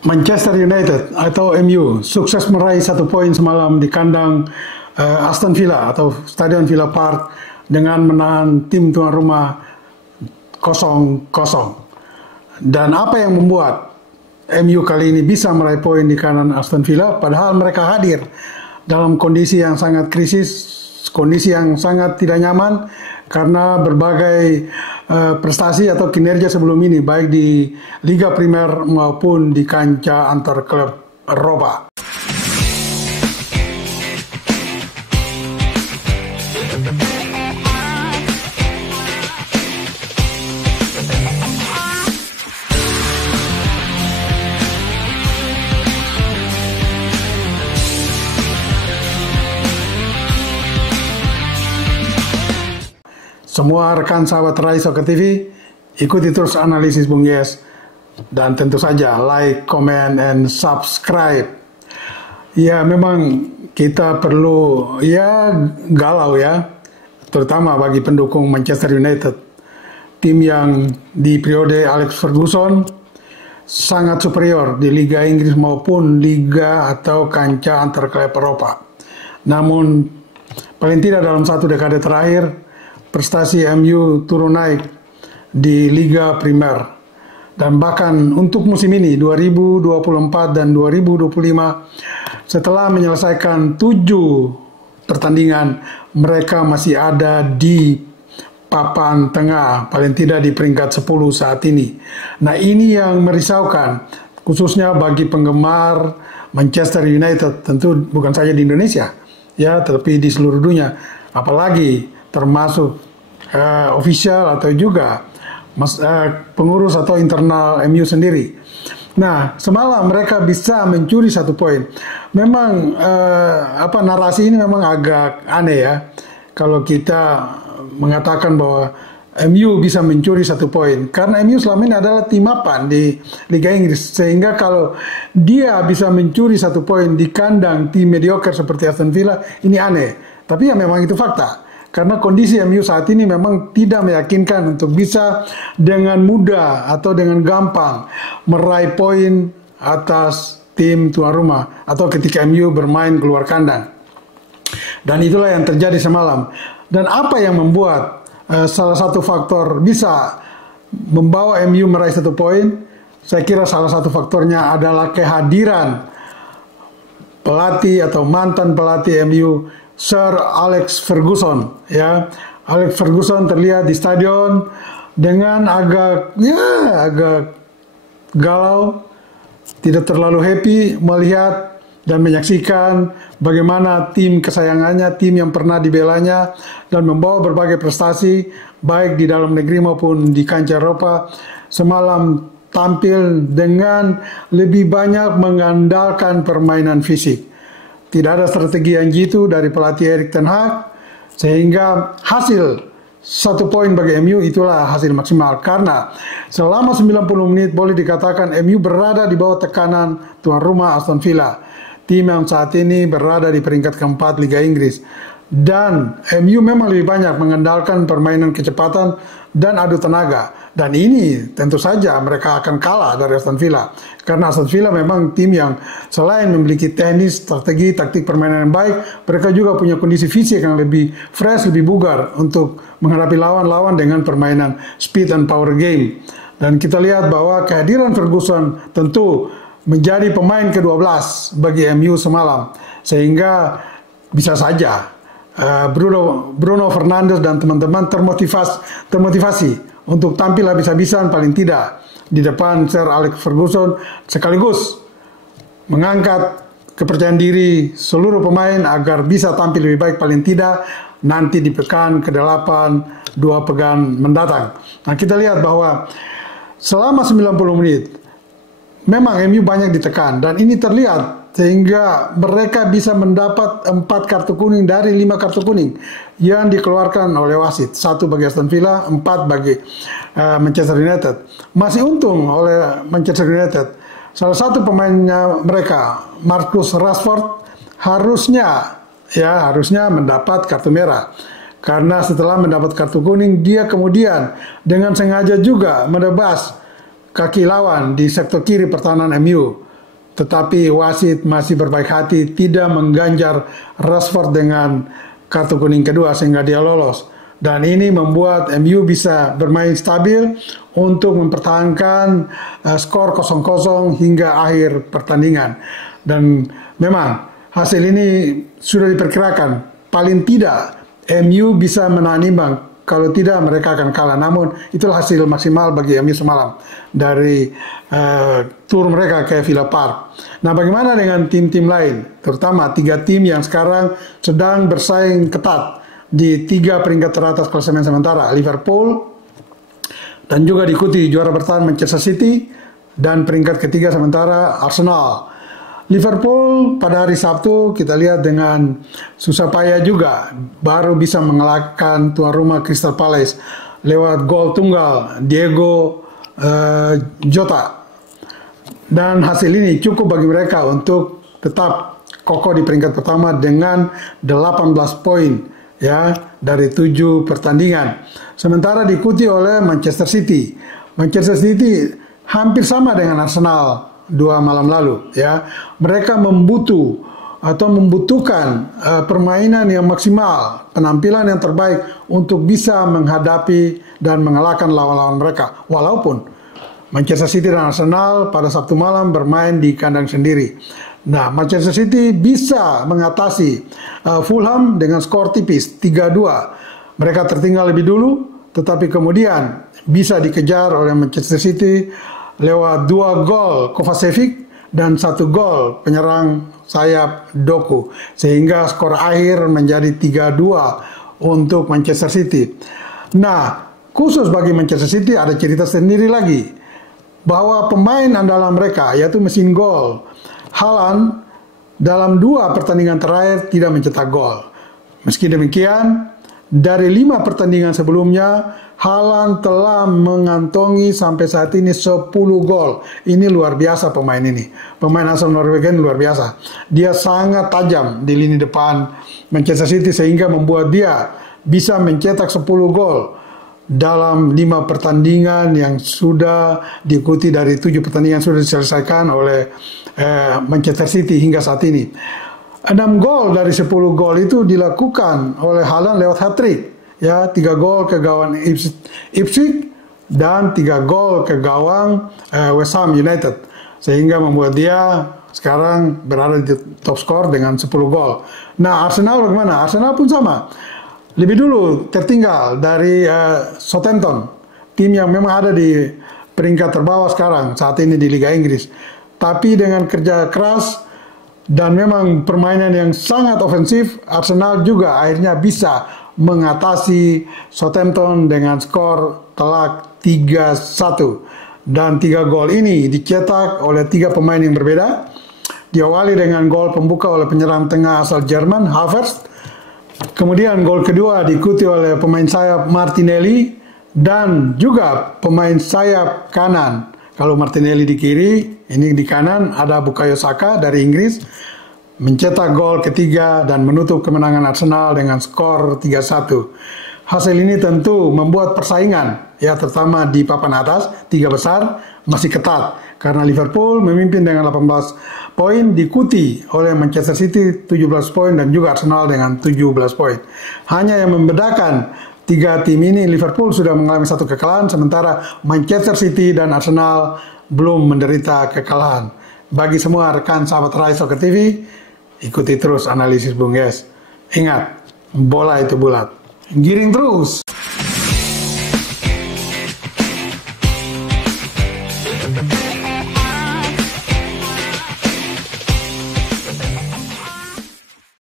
Manchester United atau MU sukses meraih 1 poin semalam di kandang Aston Villa atau Stadion Villa Park dengan menahan tim tuan rumah 0-0. Dan apa yang membuat MU kali ini bisa meraih poin di kandang Aston Villa padahal mereka hadir dalam kondisi yang sangat krisis, kondisi yang sangat tidak nyaman karena berbagai prestasi atau kinerja sebelum ini baik di Liga Primer maupun di kancah antar klub Eropa. Semua rekan sahabat Rai Soccer TV, ikuti terus analisis Bung Yes dan tentu saja like, comment, and subscribe. Ya memang kita perlu galau terutama bagi pendukung Manchester United, tim yang di periode Alex Ferguson sangat superior di Liga Inggris maupun Liga atau kancah antar klub Eropa. Namun paling tidak dalam 1 dekade terakhir prestasi MU turun naik di Liga Primer. Dan bahkan untuk musim ini 2024 dan 2025 setelah menyelesaikan 7 pertandingan mereka masih ada di papan tengah, paling tidak di peringkat 10 saat ini. Nah ini yang merisaukan khususnya bagi penggemar Manchester United, tentu bukan saja di Indonesia tetapi di seluruh dunia, apalagi termasuk official atau juga pengurus atau internal MU sendiri. Nah, semalam mereka bisa mencuri 1 poin. Memang narasi ini memang agak aneh kalau kita mengatakan bahwa MU bisa mencuri 1 poin karena MU selama ini adalah tim mapan di Liga Inggris, sehingga kalau dia bisa mencuri 1 poin di kandang tim mediocre seperti Aston Villa ini aneh. Tapi memang itu fakta. Karena kondisi MU saat ini memang tidak meyakinkan untuk bisa dengan mudah atau dengan gampang meraih poin atas tim tuan rumah atau ketika MU bermain keluar kandang. Dan itulah yang terjadi semalam. Dan apa yang membuat salah satu faktor bisa membawa MU meraih 1 poin? Saya kira salah satu faktornya adalah kehadiran pelatih atau mantan pelatih MU Sir Alex Ferguson. Alex Ferguson terlihat di stadion dengan agak galau, tidak terlalu happy melihat dan menyaksikan bagaimana tim kesayangannya, tim yang pernah dibelanya dan membawa berbagai prestasi baik di dalam negeri maupun di kancah Eropa semalam tampil dengan lebih banyak mengandalkan permainan fisik. Tidak ada strategi yang jitu dari pelatih Erik ten Hag, sehingga hasil 1 poin bagi MU itulah hasil maksimal. Karena selama 90 menit boleh dikatakan MU berada di bawah tekanan tuan rumah Aston Villa, tim yang saat ini berada di peringkat keempat Liga Inggris. Dan MU memang lebih banyak mengandalkan permainan kecepatan dan adu tenaga. Dan ini tentu saja mereka akan kalah dari Aston Villa. Karena Aston Villa memang tim yang selain memiliki teknis, strategi, taktik permainan yang baik, mereka juga punya kondisi fisik yang lebih fresh, lebih bugar untuk menghadapi lawan-lawan dengan permainan speed and power game. Dan kita lihat bahwa kehadiran Ferguson tentu menjadi pemain ke-12 bagi MU semalam. Sehingga bisa saja Bruno Fernandes dan teman-teman termotivasi untuk tampil habis-habisan paling tidak di depan Sir Alex Ferguson, sekaligus mengangkat kepercayaan diri seluruh pemain agar bisa tampil lebih baik paling tidak nanti di pekan ke-8 2 pekan mendatang. Nah kita lihat bahwa selama 90 menit memang MU banyak ditekan dan ini terlihat sehingga mereka bisa mendapat 4 kartu kuning dari 5 kartu kuning yang dikeluarkan oleh wasit. 1 bagi Aston Villa, 4 bagi Manchester United. Masih untung oleh Manchester United. Salah satu pemainnya mereka, Marcus Rashford, harusnya mendapat kartu merah. Karena setelah mendapat kartu kuning, dia kemudian dengan sengaja juga menebas kaki lawan di sektor kiri pertahanan MU. tetapi wasit masih berbaik hati tidak mengganjar Rashford dengan kartu kuning kedua sehingga dia lolos. Dan ini membuat MU bisa bermain stabil untuk mempertahankan skor 0-0 hingga akhir pertandingan. Dan memang hasil ini sudah diperkirakan, paling tidak MU bisa menahan imbang. Kalau tidak mereka akan kalah. Namun itulah hasil maksimal bagi MU semalam dari tur mereka ke Villa Park. Nah, bagaimana dengan tim-tim lain? Terutama 3 tim yang sekarang sedang bersaing ketat di 3 peringkat teratas klasemen sementara, Liverpool, dan juga diikuti juara bertahan Manchester City, dan peringkat ketiga sementara Arsenal. Liverpool pada hari Sabtu kita lihat dengan susah payah juga baru bisa mengalahkan tuan rumah Crystal Palace lewat gol tunggal Diego Jota. Dan hasil ini cukup bagi mereka untuk tetap kokoh di peringkat pertama dengan 18 poin ya dari 7 pertandingan. Sementara diikuti oleh Manchester City. Manchester City hampir sama dengan Arsenal 2 malam lalu ya. Mereka membutuhkan permainan yang maksimal, penampilan yang terbaik untuk bisa menghadapi dan mengalahkan lawan-lawan mereka. Walaupun Manchester City dan Arsenal pada Sabtu malam bermain di kandang sendiri. Nah, Manchester City bisa mengatasi Fulham dengan skor tipis 3-2. Mereka tertinggal lebih dulu, tetapi kemudian bisa dikejar oleh Manchester City lewat 2 gol Kovacevic dan 1 gol penyerang sayap Doku. Sehingga skor akhir menjadi 3-2 untuk Manchester City. Nah, khusus bagi Manchester City ada cerita sendiri lagi. Bahwa pemain andalan mereka, yaitu mesin gol, Haaland dalam 2 pertandingan terakhir tidak mencetak gol. Meski demikian, dari 5 pertandingan sebelumnya, Haaland telah mengantongi sampai saat ini 10 gol. Ini luar biasa pemain ini. Pemain asal Norwegia luar biasa. Dia sangat tajam di lini depan Manchester City sehingga membuat dia bisa mencetak 10 gol dalam 5 pertandingan yang sudah diikuti dari 7 pertandingan sudah diselesaikan oleh Manchester City hingga saat ini. 6 gol dari 10 gol itu dilakukan oleh Haaland lewat hat-trick. Ya, 3 gol ke gawang Ipswich dan 3 gol ke gawang West Ham United. Sehingga membuat dia sekarang berada di top skor dengan 10 gol. Nah, Arsenal bagaimana? Arsenal pun sama. Lebih dulu tertinggal dari Southampton, tim yang memang ada di peringkat terbawah sekarang saat ini di Liga Inggris. Tapi dengan kerja keras dan memang permainan yang sangat ofensif, Arsenal juga akhirnya bisa mengatasi Southampton dengan skor telak 3-1. Dan 3 gol ini dicetak oleh 3 pemain yang berbeda. Diawali dengan gol pembuka oleh penyerang tengah asal Jerman, Havertz. Kemudian gol kedua diikuti oleh pemain sayap Martinelli dan juga pemain sayap kanan. Kalau Martinelli di kiri, ini di kanan ada Bukayo Saka dari Inggris mencetak gol ketiga dan menutup kemenangan Arsenal dengan skor 3-1. Hasil ini tentu membuat persaingan ya terutama di papan atas 3 besar masih ketat karena Liverpool memimpin dengan 18 poin diikuti oleh Manchester City 17 poin dan juga Arsenal dengan 17 poin. Hanya yang membedakan 3 tim ini, Liverpool sudah mengalami 1 kekalahan sementara Manchester City dan Arsenal belum menderita kekalahan. Bagi semua rekan sahabat Rai Soccer TV, ikuti terus analisis Bung Yes. Ingat, bola itu bulat. Giring terus.